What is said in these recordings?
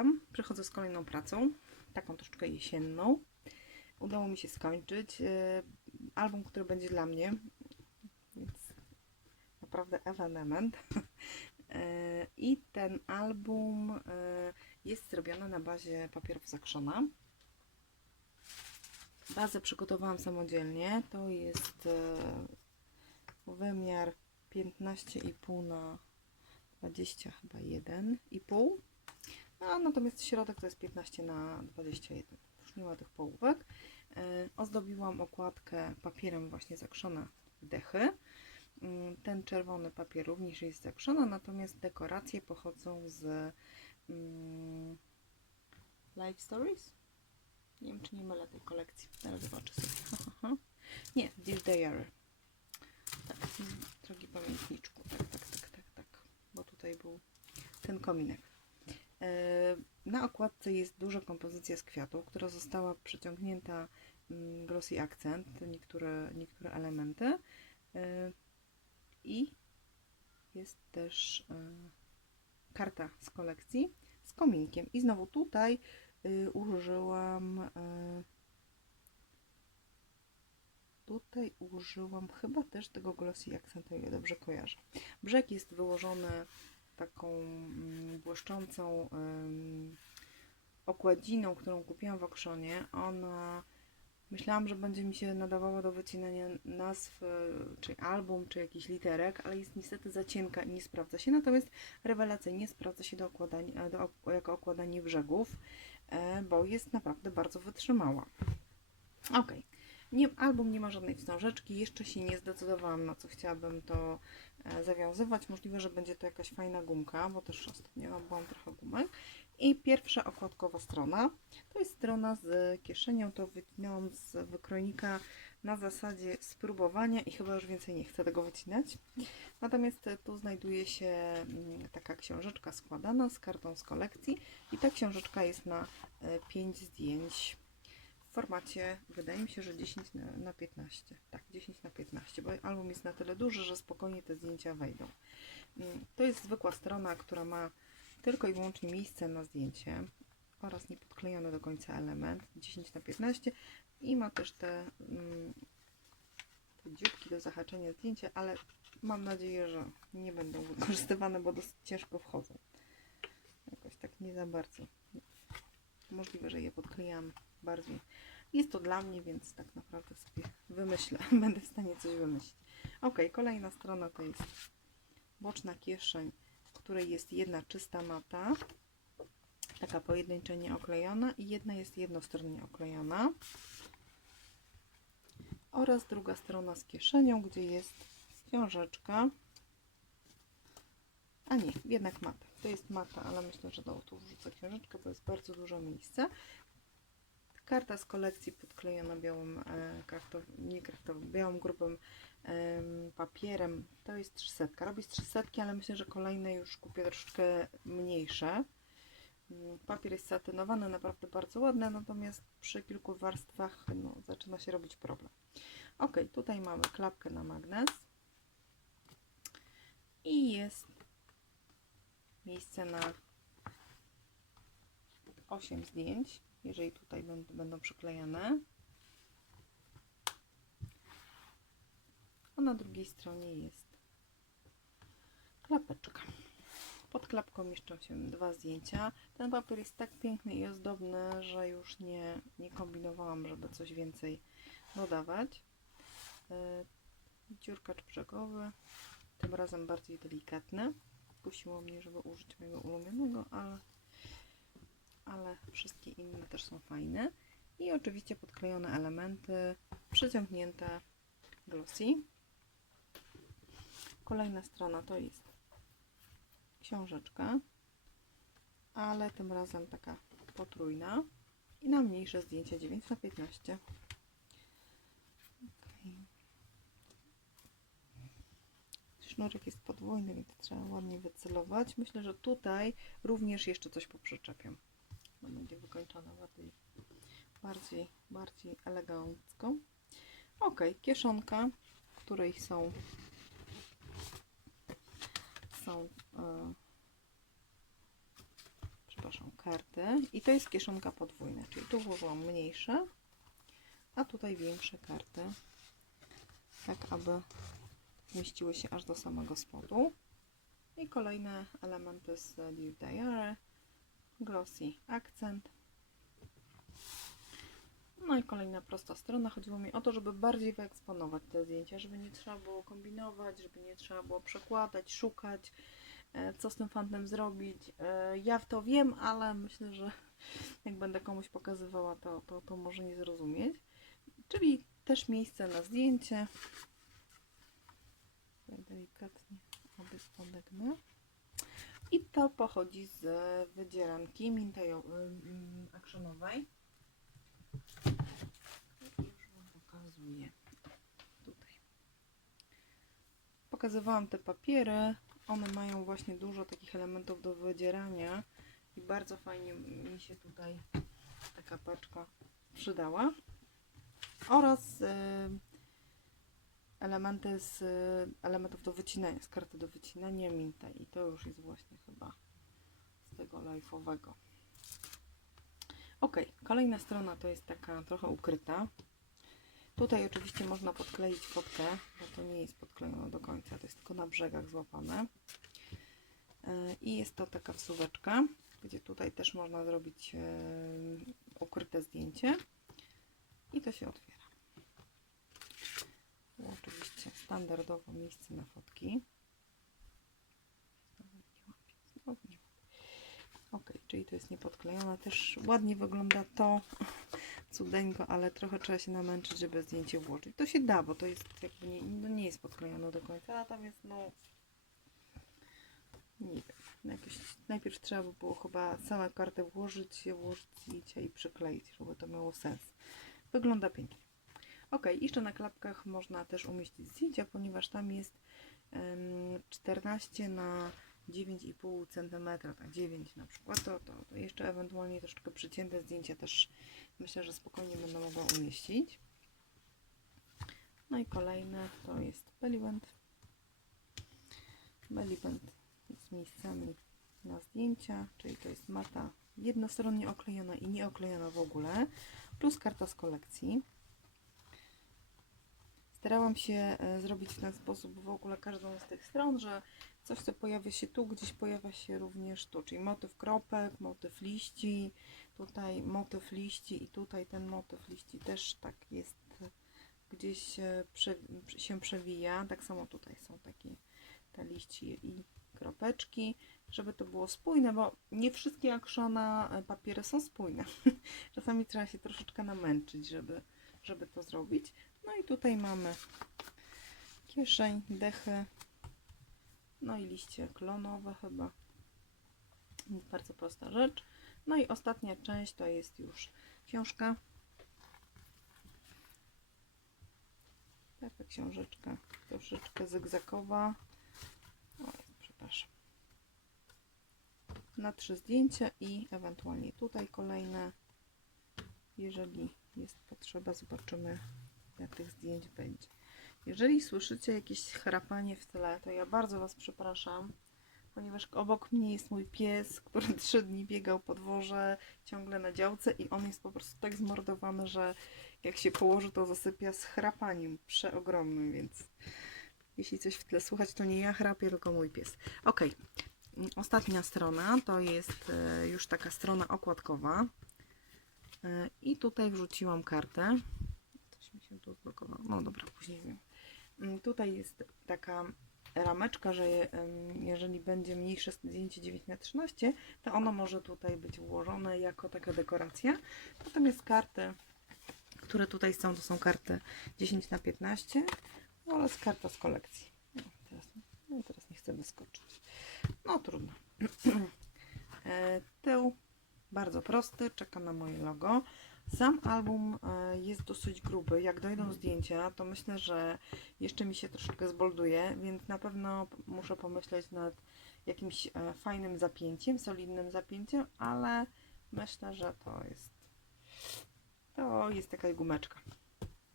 witam. Przychodzę z kolejną pracą, taką troszeczkę jesienną. Udało mi się skończyć e, album, który będzie dla mnie, więc naprawdę ewenement. E, I ten album e, jest zrobiony na bazie papierów z Akszona. Bazę przygotowałam samodzielnie. To jest wymiar 15,5 na 20 chyba 1,5. A natomiast środek to jest 15 na 21. Już nie ma tych połówek. E, Ozdobiłam okładkę papierem właśnie zakrzona dechy. Mm, Ten czerwony papier również jest zakrzona, natomiast dekoracje pochodzą z mm, Life Stories. Nie wiem, czy nie mylę tej kolekcji. Teraz zobaczę sobie. nie, Dear Diary. Tak, drogi pamiętniczku. Tak, tak, tak, tak, tak. Bo tutaj był ten kominek. E, Na okładce jest duża kompozycja z kwiatów, która została przeciągnięta mm, glossy akcent, niektóre, niektóre elementy. E, I jest też e, karta z kolekcji z kominkiem. I znowu tutaj y, użyłam tutaj użyłam chyba też tego glossy akcentu, ile dobrze kojarzę. Brzeg jest wyłożony taką mm, błyszczącą okładziną, którą kupiłam w Auktionie. Ona myślałam, że będzie mi się nadawała do wycinania nazw, y, czy album, czy jakichś literek, ale jest niestety za cienka i nie sprawdza się. Natomiast rewelacyjnie sprawdza się do okładania, do, ok- jako okładanie brzegów, e, bo jest naprawdę bardzo wytrzymała. Ok. Nie, album nie ma żadnej wstążeczki. Jeszcze się nie zdecydowałam, na co chciałabym to e, zawiązywać. Możliwe, że będzie to jakaś fajna gumka, bo też ostatnio nabyłam trochę gumek. I pierwsza okładkowa strona to jest strona z kieszenią. To wycinałam z wykrojnika na zasadzie spróbowania i chyba już więcej nie chcę tego wycinać. Natomiast e, tu znajduje się mm, taka książeczka składana z kartą z kolekcji i ta książeczka jest na 5 zdjęć w formacie, wydaje mi się, że 10 na, na 15. Tak, 10 na 15, bo album jest na tyle duży, że spokojnie te zdjęcia wejdą. Mm, To jest zwykła strona, która ma tylko i wyłącznie miejsce na zdjęcie oraz niepodklejony do końca element 10 na 15 i ma też te, mm, te dzióbki do zahaczenia zdjęcia, ale mam nadzieję, że nie będą wykorzystywane, bo dosyć ciężko wchodzą. Jakoś tak nie za bardzo. Możliwe, że je podklejam bardziej. Jest to dla mnie, więc tak naprawdę sobie wymyślę. Będę w stanie coś wymyślić. Ok, kolejna strona to jest boczna kieszeń, w której jest jedna czysta mata, taka pojedynczo nieoklejona i jedna jest jednostronnie oklejona. Oraz druga strona z kieszenią, gdzie jest książeczka. A nie, jednak mata. To jest mata, ale myślę, że do tu wrzucę książeczkę, bo jest bardzo dużo miejsca. Karta z kolekcji podklejona białym, e, kraftow, nie kraftowym, białym grubym em, papierem. To jest 300. Robi z 300, ale myślę, że kolejne już kupię troszeczkę mniejsze. Mm, Papier jest satynowany, naprawdę bardzo ładny, natomiast przy kilku warstwach no, zaczyna się robić problem. Ok, tutaj mamy klapkę na magnes. I jest miejsce na 8 zdjęć, jeżeli tutaj będą, przyklejane. A na drugiej stronie jest klapeczka. Pod klapką mieszczą się dwa zdjęcia. Ten papier jest tak piękny i ozdobny, że już nie, nie kombinowałam, żeby coś więcej dodawać. Yy, Dziurkacz brzegowy, tym razem bardziej delikatny. Kusiło mnie, żeby użyć mojego ulubionego, ale, ale wszystkie inne też są fajne. I oczywiście podklejone elementy, przyciągnięte glossy. Kolejna strona to jest książeczka, ale tym razem taka potrójna i na mniejsze zdjęcie 9 na 15. Okej. Sznurek jest podwójny, więc trzeba ładnie wycelować. Myślę, że tutaj również jeszcze coś poprzeczepiam. No, będzie wykończona bardziej, bardziej, bardziej elegancko. Ok, kieszonka, w której są są e, przepraszam, karty i to jest kieszonka podwójna, czyli tu włożyłam mniejsze, a tutaj większe karty, tak aby mieściły się aż do samego spodu. I kolejne elementy z Liv Diary, glossy akcent. No i kolejna prosta strona. Chodziło mi o to, żeby bardziej wyeksponować te zdjęcia, żeby nie trzeba było kombinować, żeby nie trzeba było przekładać, szukać, e, co z tym fantem zrobić. E, Ja w to wiem, ale myślę, że jak będę komuś pokazywała, to, to, to może nie zrozumieć. Czyli też miejsce na zdjęcie. Tutaj delikatnie odegnę. I to pochodzi z wydzieranki mintajowej, actionowej. Już Wam pokazuję. Tutaj. Pokazywałam te papiery. One mają właśnie dużo takich elementów do wydzierania i bardzo fajnie mi się tutaj taka paczka przydała. Oraz y, elementy z y, elementów do wycinania, z karty do wycinania Minta i to już jest właśnie chyba z tego life'owego. Ok, kolejna strona to jest taka trochę ukryta. Tutaj oczywiście można podkleić fotkę, bo to nie jest podklejone do końca, to jest tylko na brzegach złapane. Y, I jest to taka wsuweczka, gdzie tutaj też można zrobić y, ukryte zdjęcie. I to się otwiera. Oczywiście standardowo miejsce na fotki. Ok, czyli to jest niepodklejone. Też ładnie wygląda to cudeńko, ale trochę trzeba się namęczyć, żeby zdjęcie włożyć. To się da, bo to jest jakby nie, no nie jest podklejone do końca, natomiast no nie wiem. Jakoś, najpierw trzeba by było chyba samą kartę włożyć, włożyć zdjęcia i przykleić, żeby to miało sens. Wygląda pięknie. Ok, jeszcze na klapkach można też umieścić zdjęcia, ponieważ tam jest em, 14 na 9,5 cm, tak 9 na przykład, to, to, to jeszcze ewentualnie troszeczkę przycięte zdjęcia też myślę, że spokojnie będę mogła umieścić. No i kolejne to jest Bellyband. Bellyband z miejscami na zdjęcia, czyli to jest mata jednostronnie oklejona i nie oklejona w ogóle, plus karta z kolekcji. Starałam się e, zrobić w ten sposób w ogóle każdą z tych stron, że coś co pojawia się tu, gdzieś pojawia się również tu, czyli motyw kropek, motyw liści, tutaj motyw liści i tutaj ten motyw liści też tak jest e, gdzieś e, się przewija, tak samo tutaj są takie te liści i kropeczki, żeby to było spójne, bo nie wszystkie akrzona papiery są spójne. Czasami trzeba się troszeczkę namęczyć, żeby, żeby to zrobić. No i tutaj mamy kieszeń, dechy, no i liście klonowe chyba. Bardzo prosta rzecz. No i ostatnia część to jest już książka. Taka książeczka troszeczkę zygzakowa. O, przepraszam. Na trzy zdjęcia i ewentualnie tutaj kolejne. Jeżeli jest potrzeba, zobaczymy jak tych zdjęć będzie. Jeżeli słyszycie jakieś chrapanie w tle, to ja bardzo Was przepraszam, ponieważ obok mnie jest mój pies, który trzy dni biegał po dworze, ciągle na działce i on jest po prostu tak zmordowany, że jak się położy, to zasypia z chrapaniem przeogromnym, więc jeśli coś w tle słychać, to nie ja chrapię, tylko mój pies. Ok, ostatnia strona to jest e, już taka strona okładkowa E, i tutaj wrzuciłam kartę. Się tu zblokowało. No dobra, później wiem. Mm, Tutaj jest taka rameczka, że jeżeli będzie mniejsze zdjęcie 9 na 13 to ono może tutaj być włożone jako taka dekoracja. Natomiast karty, które tutaj są, to są karty 10 na 15 oraz karta z kolekcji. No, teraz, no, teraz nie chcę wyskoczyć. No trudno. E, Tył bardzo prosty, czeka na moje logo. Sam album e, jest dosyć gruby. Jak dojdą zdjęcia, to myślę, że jeszcze mi się troszeczkę zbolduje, więc na pewno muszę pomyśleć nad jakimś e, fajnym zapięciem, solidnym zapięciem, ale myślę, że to jest to jest taka gumeczka.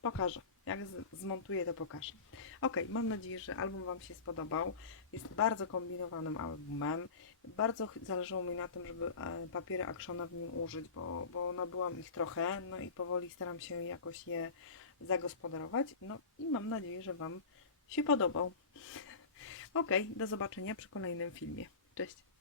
Pokażę. Jak zmontuję, to pokażę. Ok, mam nadzieję, że album Wam się spodobał. Jest bardzo kombinowanym albumem. Bardzo zależało mi na tym, żeby e, papiery Actiona w nim użyć, bo, bo nabyłam ich trochę, no i powoli staram się jakoś je zagospodarować. No i mam nadzieję, że Wam się podobał. Ok, do zobaczenia przy kolejnym filmie. Cześć!